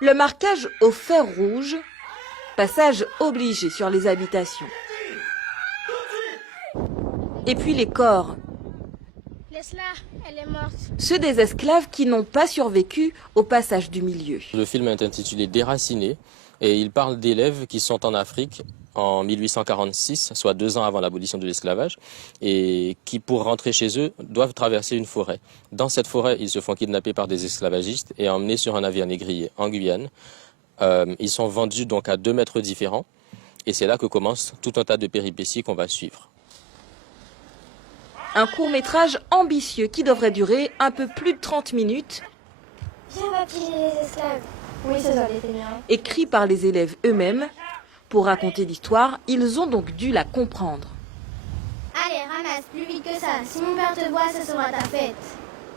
Le marquage au fer rouge, passage obligé sur les habitations. Et puis les corps. Laisse-la, elle est morte. Ceux des esclaves qui n'ont pas survécu au passage du milieu. Le film est intitulé Déracinés et il parle d'élèves qui sont en Afrique en 1846, soit 2 ans avant l'abolition de l'esclavage, et qui, pour rentrer chez eux, doivent traverser une forêt. Dans cette forêt, ils se font kidnapper par des esclavagistes et emmenés sur un navire négrier en Guyane. Ils sont vendus donc à 2 maîtres différents, et c'est là que commence tout un tas de péripéties qu'on va suivre. Un court-métrage ambitieux qui devrait durer un peu plus de 30 minutes, Viens piéger les esclaves. Oui, ça doit être bien. écrit par les élèves eux-mêmes. Pour raconter l'histoire, ils ont donc dû la comprendre. Allez, ramasse, plus vite que ça. Si mon père te voit, ça sera ta fête.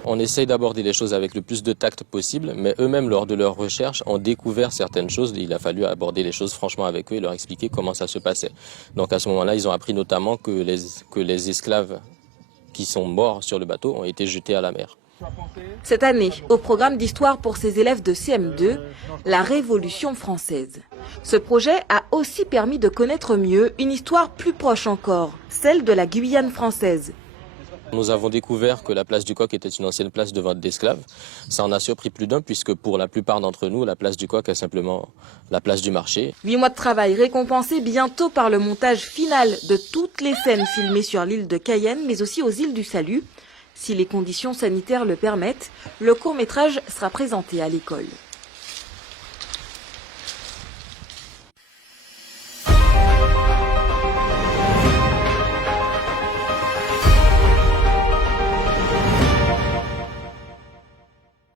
On essaye d'aborder les choses avec le plus de tact possible, mais eux-mêmes, lors de leur recherche, ont découvert certaines choses. Il a fallu aborder les choses franchement avec eux et leur expliquer comment ça se passait. Donc à ce moment-là, ils ont appris notamment que les esclaves qui sont morts sur le bateau ont été jetés à la mer. Cette année, au programme d'histoire pour ces élèves de CM2, la Révolution française. Ce projet a aussi permis de connaître mieux une histoire plus proche encore, celle de la Guyane française. Nous avons découvert que la place du Coq était une ancienne place de vente d'esclaves. Ça en a surpris plus d'un puisque pour la plupart d'entre nous, la place du Coq est simplement la place du marché. 8 mois de travail récompensés bientôt par le montage final de toutes les scènes filmées sur l'île de Cayenne, mais aussi aux îles du Salut. Si les conditions sanitaires le permettent, le court-métrage sera présenté à l'école.